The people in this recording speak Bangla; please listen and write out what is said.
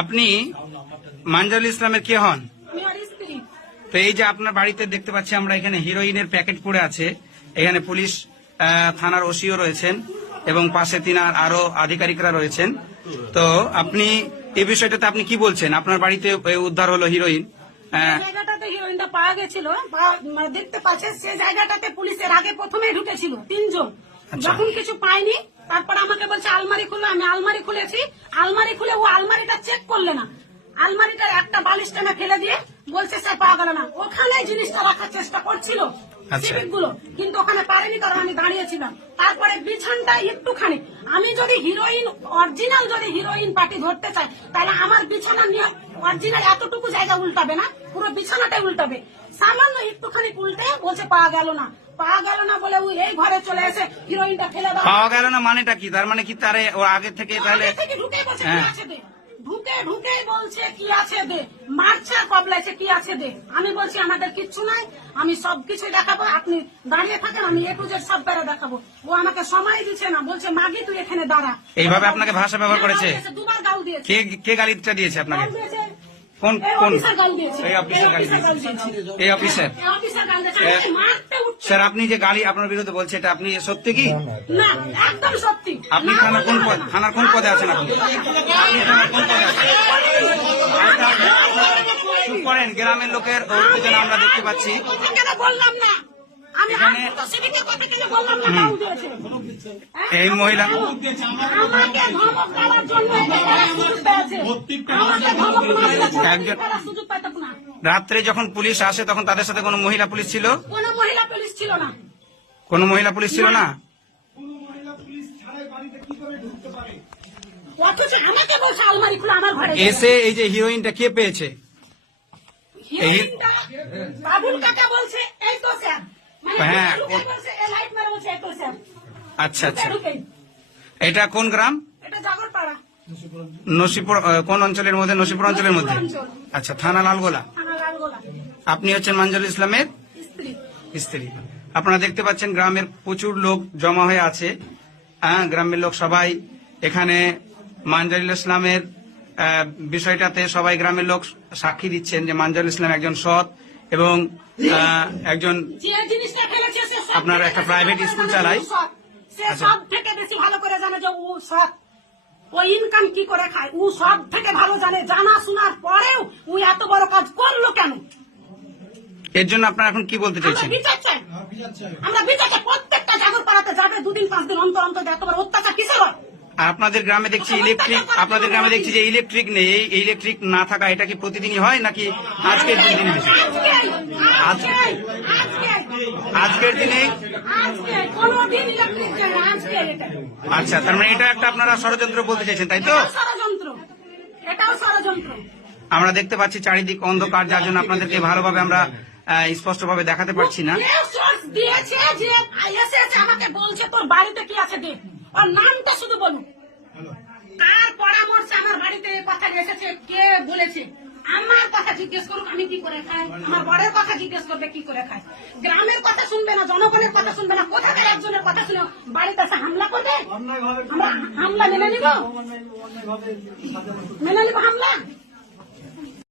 আপনি মানজারুল ইসলামের কে হন? তো এই যে আপনার বাড়িতে দেখতে পাচ্ছি আমরা এখানে হিরোইনের প্যাকেট পড়ে আছে। এখানে পুলিশ থানার ওসিও রয়েছেন এবং পাশে তিনার আরও আধিকারিকরা রয়েছেন। তো আপনি এই বিষয়টাতে আপনি কি বলছেন? আপনার বাড়িতে উদ্ধার হলো হিরোইন। জায়গাটাতে হিরোইনটা পাওয়া গেছিল মানে দেখতে পাচ্ছে সে জায়গাটাতে পুলিশের আগে প্রথমে ঢুকেছিল তিনজন। আচ্ছা। যখন কিছু পাইনি তারপর আমাকে বলছে আলমারি খুলে আমি আলমারি খুলেছি। আলমারি খুলে ও আলমারিটা চেক করলে না। আলমারিটার একটা বালিশ টেনে ফেলে দিয়ে বলছে স্যার পাওয়া গেল না। ওখানে জিনিসটা রাখার চেষ্টা করছিল আচ্ছা। গুলো কিন্তু ওখানে পারেনি কারণ আমি দাঁড়িয়েছিলাম। তারপরে বিছানটা একটুখানি আমি যদি হিরোইন অরিজিনাল যদি হিরোইন পার্টি ধরতে চাই তাহলে আমার বিছানা নিয়ে অরিজিনাল এতটুকু জায়গা উল্টাবে না পুরো বিছানাটাই উল্টাবে। সামান্য একটুখানি উল্টে বলছে পাওয়া গেল না। পাওয়া গেল না বলে ও এই ঘরে চলে এসে হিরোইনটা ফেলে দাও। পাওয়া গেল না মানেটা কি? তার মানে কি তারে ও আগে থেকে তাহলে ঢুকে বলছে কি হ্যাঁ। আছে দে? ঢুকে ঢুকে বলছে কি আছে দে? মারছে কবলাইছে কি আছে দে? আমি বলছি আমাদের কিচ্ছু নাই আমি সব কিছু দেখাবো আপনি দাঁড়িয়ে থাকেন আমি এ টু জেড সব বেড়া দেখাবো। ও আমাকে সময় দিচ্ছে না বলছে মাগি তুই এখানে দাঁড়া। এইভাবে আপনাকে ভাষা ব্যবহার করেছে? দুবার গাল দিয়েছে। কে কে গালিটা দিয়েছে আপনাকে? দিয়েছে। কোন কোন? এই অফিসার গালি। এই অফিসার স্যার আপনি যে গালি আপনার বিরুদ্ধে বলছে এটা আপনি সত্যি কি? না একদম সত্যি। আপনি থানার কোন পদ থানার কোন পদে আছেন আপনি? আপনি থানার কোন পদে আছেন? করেন গ্রামের লোকের উত্তেজনা আমরা দেখতে পাচ্ছি। বললাম না এই মহিলা পেতাম না রাত্রে যখন পুলিশ আসে তখন তাদের সাথে কোনো মহিলা পুলিশ ছিল? কোন মহিলা পুলিশ ছিল না। কোনো মহিলা পুলিশ ছিল না? অথচ আমাকে বলছে আলমারি খুলে আমার ঘরে এসে এই যে হিরোইনটা কে পেয়েছে? হিরোইনটা বাবুল কাকা বলছে এই তো স্যার। হ্যাঁ, আচ্ছা আচ্ছা। এটা কোন গ্রাম? নসিপুর কোন অঞ্চলের মধ্যে? নসিপুর অঞ্চলের মধ্যে? আচ্ছা থানা লালগোলা। আপনি হচ্ছেন মানজুল ইসলামের স্ত্রী। আপনারা দেখতে পাচ্ছেন গ্রামের প্রচুর লোক জমা হয়ে আছে। হ্যাঁ গ্রামের লোক সবাই এখানে মানজারুল ইসলামের বিষয়টাতে সবাই গ্রামের লোক সাক্ষী দিচ্ছেন যে মানজারুল ইসলাম একজন সৎ এবং আহ, একজন যে জিনিসটা ফেলেছে সে আপনার একটা প্রাইভেট স্কুল চালায়? সে। সব থেকে বেশি ভালো করে জানে যে ও সৎ ও ইনকাম কি করে খায় ও সব থেকে ভালো জানে। জানা শোনার পরেও ও এত বড় কাজ করল কেন? এর জন্য আপনারা এখন কি বলতে চাইছেন? আমরা বিচার চাই। প্রত্যেকটা জাগর পাড়াতে যাবে দুদিন পাঁচ দিন অন্তর অন্তর এত বড় অত্যাচার কিসের হয়? আপনাদের গ্রামে দেখছি ইলেকট্রিক আপনাদের গ্রামে দেখছি যে ইলেকট্রিক নেই। এই ইলেকট্রিক না থাকা এটা কি প্রতিদিনই হয় নাকি আজকের দিন আজকের দিনে। আচ্ছা তার মানে এটা একটা আপনারা ষড়যন্ত্র বলতে চাইছেন তাই তো? আমরা দেখতে পাচ্ছি চারিদিক অন্ধকার যার জন্য আপনাদেরকে ভালোভাবে আমরা স্পষ্টভাবে দেখাতে পারছি না। দিয়েছে যে আমাকে বলছে তোর বাড়িতে কি আছে দেখ। ওর নামটা শুধু বলুন। কার পরামর্শে আমার বাড়িতে কথা এসেছে, কে বলেছে? আমার কথা জিজ্ঞেস করুক, আমি কি করে খাই? আমার বড়ের কথা জিজ্ঞেস করবে কি করে খাই গ্রামের কথা শুনবে না, জনগণের কথা শুনবে না, কোথাকার একজনের কথা শুনে বাড়িতে হামলা করবে? হামলা মেনে নিব? মেনে নিব হামলা?